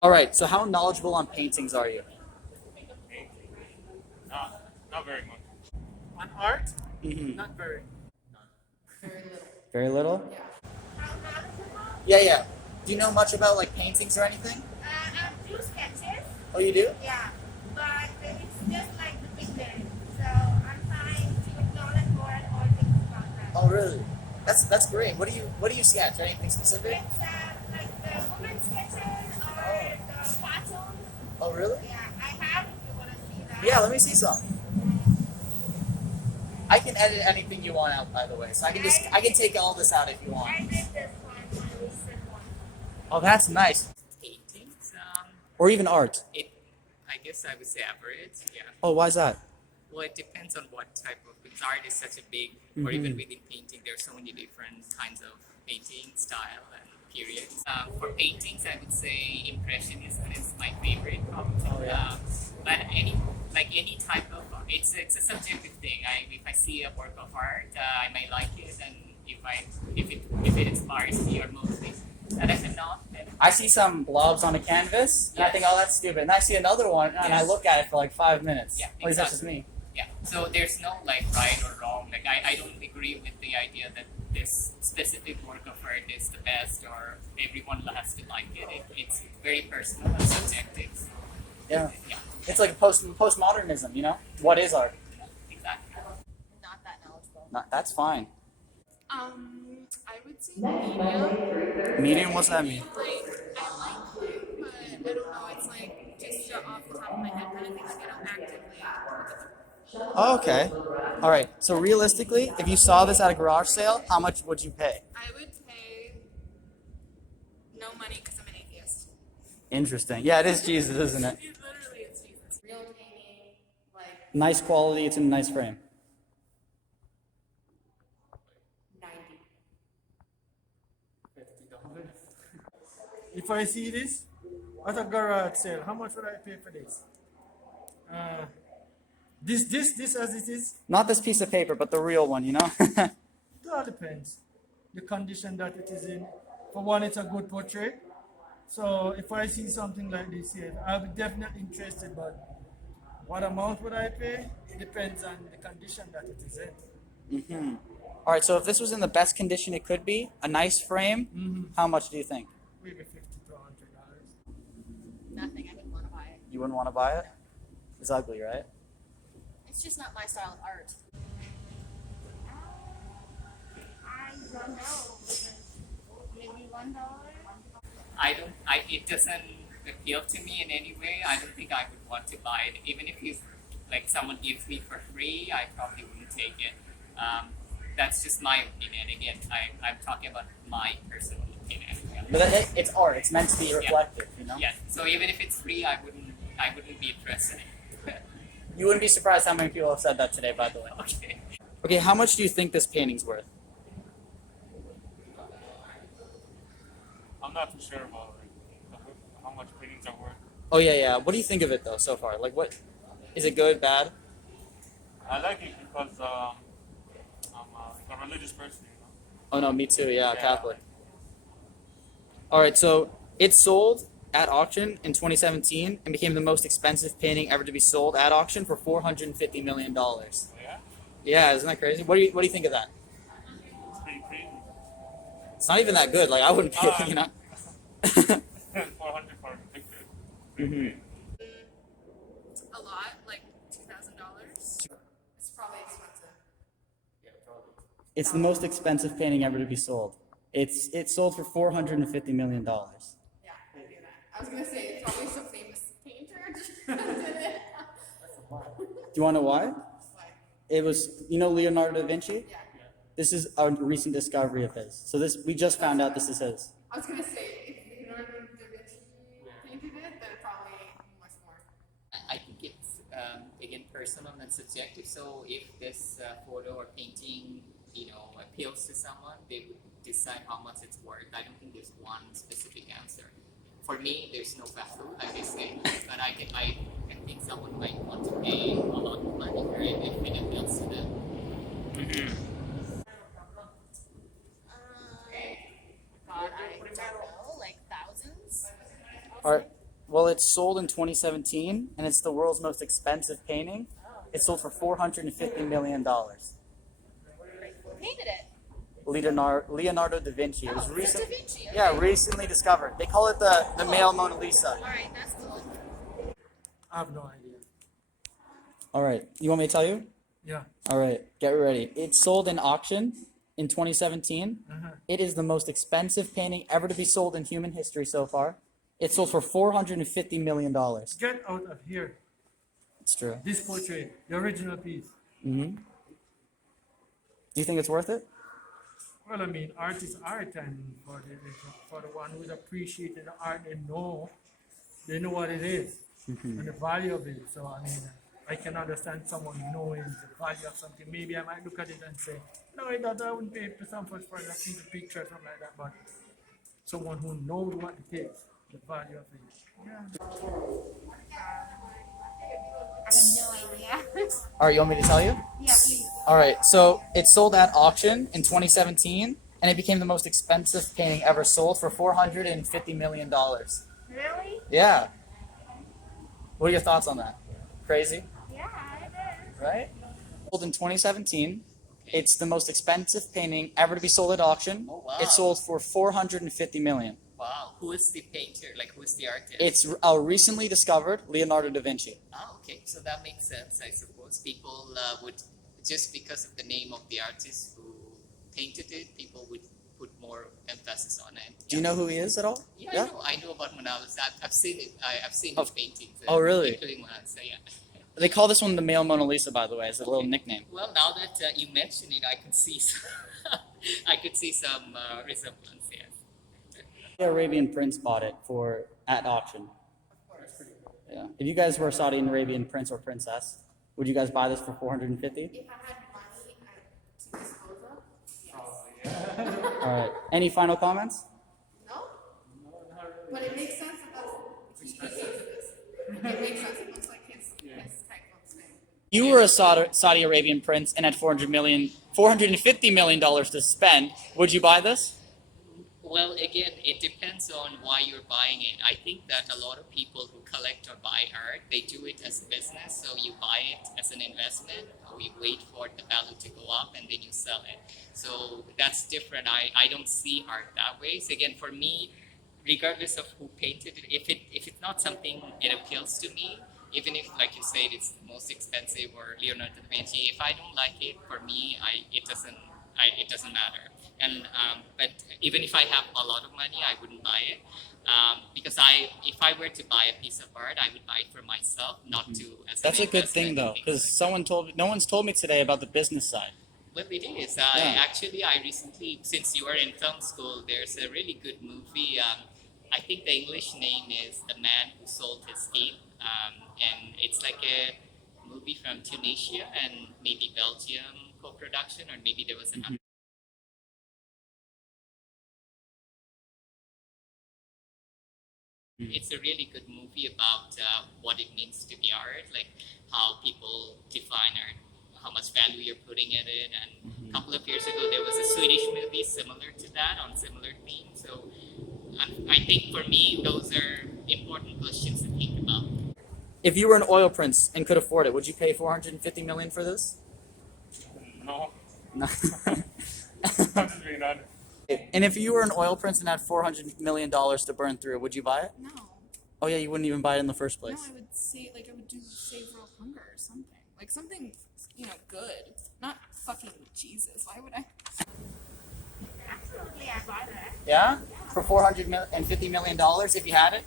All right, so how knowledgeable on paintings are you? Not very much. On art? Hmm. Not very. Very little? How knowledgeable? Yeah, yeah. Do you know much about like paintings or anything? I do sketches. Oh, you do? Yeah, but it's just like the picture. So I'm trying to knowledge more and more things about that. Oh, really? That's great. What do you sketch? Anything specific? It's like the woman sketches or the cartoons. Oh, really? Yeah, I have if you want to see that. Yeah, let me see some. I can edit anything you want out, by the way. So I can take all this out if you want. I did this one, my recent one. Oh, that's nice. Paintings, Or even art. I guess I would say average. Yeah. Oh, why's that? Well, it depends on what type of, because art is such a big, or even within painting, there are so many different kinds of painting style and periods. For paintings, I would say Impressionism is my favorite, probably. Oh, yeah. But any type of art, it's a subjective thing. If I see a work of art, I might like it, and if it inspires me or motivates, and if it not, then I see some blobs on a canvas, and I think, oh, that's stupid. And I see another one, and I Yes. look at it for like 5 minutes. Yeah, At least that's just exactly. me. Yeah. So there's no like right or wrong. Like I don't agree with the idea that this specific work of art is the best or everyone has to like it. It's very personal and subjective. So, Yeah. yeah. It's like postmodernism, you know? What is art? Exactly. Not that knowledgeable. That's fine. I would say medium. Medium, what's that mean? Like, I like it, but I don't know. It's like just off the top of my head kind of thing. Like, I don't actively. Oh, okay. All right. So realistically, if you saw this at a garage sale, how much would you pay? I would pay no money because I'm an atheist. Interesting. Yeah, it is Jesus, isn't it? It literally is Jesus. Real painting, like Nice quality. It's in a nice frame. 90. If I see this at a garage sale, how much would I pay for this? This as it is, Not this piece of paper, but the real one, you know? it all depends. The condition that it is in. For one, it's a good portrait. So if I see something like this here, I'll be definitely interested, but what amount would I pay? It depends on the condition that it is in. All right. So if this was in the best condition it could be, a nice frame, how much do you think? Maybe $50 to $100. Nothing. I wouldn't want to buy it. You wouldn't want to buy it? It's ugly, right? It's just not my style of art. I don't know. Maybe $1. It doesn't appeal to me in any way. I don't think I would want to buy it. Even if like someone gives me for free, I probably wouldn't take it. That's just my opinion. Again, I'm talking about my personal opinion. But it's art. It's meant to be reflective, you know? Yeah. So even if it's free, I wouldn't be interested in it. You wouldn't be surprised how many people have said that today, by the way. Okay. Okay, how much do you think this painting's worth? I'm not too sure about how much paintings are worth. Oh, yeah, yeah. What do you think of it, though, so far? Like, what? Is it good, bad? I like it because I'm a religious person, you know. Oh, no, me too. Yeah, Yeah. Catholic. All right, so it sold at auction in 2017 and became the most expensive painting ever to be sold at auction for $450 million. Yeah, Yeah, isn't that crazy? What do you think of that? it's pretty crazy. It's not even that good. Like, I wouldn't pay, you know? 400 for a picture. Mm-hmm. A lot, like $2,000. It's probably expensive. It's the most expensive painting ever to be sold. It sold for $450 million. Yeah, I knew that. I was gonna say it's probably some famous painter just did it. Do you want to know why? Like, It was, you know, Leonardo da Vinci? yeah. This is a recent discovery of his. So we just found out this is his. I was gonna say if Leonardo da Vinci painted it, then probably much more. I think it's again personal and subjective. So if this photo or painting, appeals to someone, they would decide how much it's worth. I don't think there's one specific answer. For me, there's no value, like I say, but I think someone might want to pay a lot of money for it if it appeals to them. God, I don't know, like thousands. All right. Well, it's sold in 2017, and it's the world's most expensive painting. It sold for $450 million. Who painted it? Leonardo da Vinci. It was Oh, it's recent, Da Vinci. Okay. yeah, recently discovered. They call it the male Mona Lisa. All right, that's cool. I have no idea. All right, you want me to tell you? Yeah. All right, get ready. It sold in auction in 2017. It is the most expensive painting ever to be sold in human history so far. It sold for $450 million. Get out of here. It's true. This portrait, the original piece. Do you think it's worth it? Well, I mean, art is art, and for the one who's appreciating the art, they know what it is and the value of it. So, I mean, I can understand someone knowing the value of something. Maybe I might look at it and say, no, I wouldn't pay for something for that piece of picture or something like that. But someone who knows what it is, the value of it. Yeah. I have no idea. All right, you want me to tell you? Yeah, please. All right, so it sold at auction in 2017, and it became the most expensive painting ever sold for $450 million. Really? Yeah. What are your thoughts on that? Crazy, Yeah, it is. right? Sold in 2017. It's the most expensive painting ever to be sold at auction. Oh, wow. It sold for $450 million. Wow. Who is the painter? Like, who is the artist? It's a recently discovered Leonardo da Vinci. Ah, okay. So that makes sense, I suppose. People would, just because of the name of the artist who painted it, people would put more emphasis on it. Do you know who he is at all? Yeah, I know about Mona Lisa. I've seen it. I've seen his paintings. Oh, really? Including Mona Lisa, yeah. They call this one the male Mona Lisa, by the way, as a little nickname. Well, now that you mention it, I could see some resemblance. Yes. The Arabian prince bought it at auction. Yeah. If you guys were a Saudi Arabian prince or princess, would you guys buy this for 450? If I had money to dispose of, yes. All right. Any final comments? No? But it makes sense because it makes sense. It looks like his type of thing. You were a Saudi Arabian prince and had $450 million to spend. Would you buy this? Well, again, it depends on why you're buying it. I think that a lot of people who collect or buy art, they do it as a business. So you buy it as an investment, or you wait for the value to go up and then you sell it. So that's different. I don't see art that way. So again, for me, regardless of who painted it, if it's not something it appeals to me, even if, like you said, it's the most expensive or Leonardo da Vinci, if I don't like it, for me, it doesn't matter. And but even if I have a lot of money, I wouldn't buy it because if I were to buy a piece of art, I would buy it for myself, not to as That's an a good thing, investment though, and things because like no one's told me today about the business side. well, it is. Yeah. Actually, I recently, since you are in film school, there's a really good movie. I think the English name is The Man Who Sold His Skin. And it's like a movie from Tunisia and maybe Belgium co-production, or maybe there was another. It's a really good movie about what it means to be art, like how people define art, how much value you're putting in it. And a couple of years ago, there was a Swedish movie similar to that on similar themes. So I think for me, those are important questions to think about. If you were an oil prince and could afford it, would you pay $450 million for this? No, No. I'm just being honest. And if you were an oil prince and had $400 million to burn through, would you buy it? No. Oh yeah, you wouldn't even buy it in the first No, place. I would say I would do save world hunger or something. Like something, good. Not fucking Jesus. Why would I? Absolutely, I buy that. Yeah? For $450 million if you had it?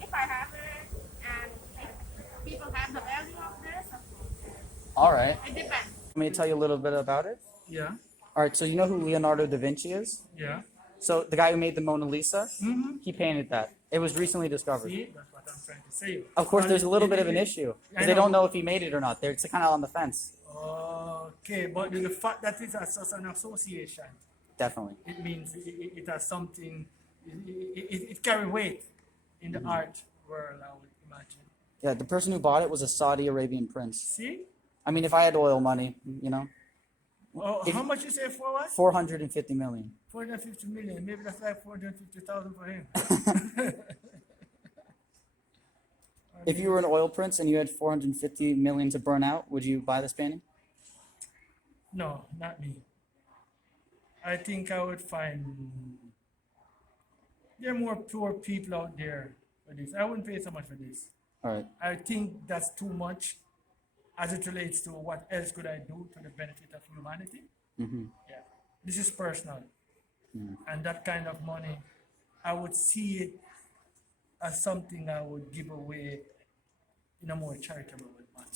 If I have it and if people have the value of this, of course. All right. It depends. Want me to tell you a little bit about it? Yeah. All right, so you know who Leonardo da Vinci is? Yeah. So the guy who made the Mona Lisa, he painted that. It was recently discovered. See, that's what I'm trying to say. Of course, there's a little bit of an issue because they don't know. know if he made it or not. They're kind of on the fence. Okay, but the fact that it has such an association, Definitely. it means it has something, it carry weight in the art world, I would imagine. Yeah, the person who bought it was a Saudi Arabian prince. See? I mean, if I had oil money, Oh, If- how much you say for what? 450 million. 450 million. Maybe that's like 450,000 for him. If you were an oil prince and you had 450 million to burn out, would you buy this painting? No, not me. I think I would find there are more poor people out there for this. I wouldn't pay so much for this. All right. I think that's too much as it relates to what else could I do to the benefit of humanity. Yeah, this is personal, and that kind of money, I would see it as something I would give away in a more charitable manner.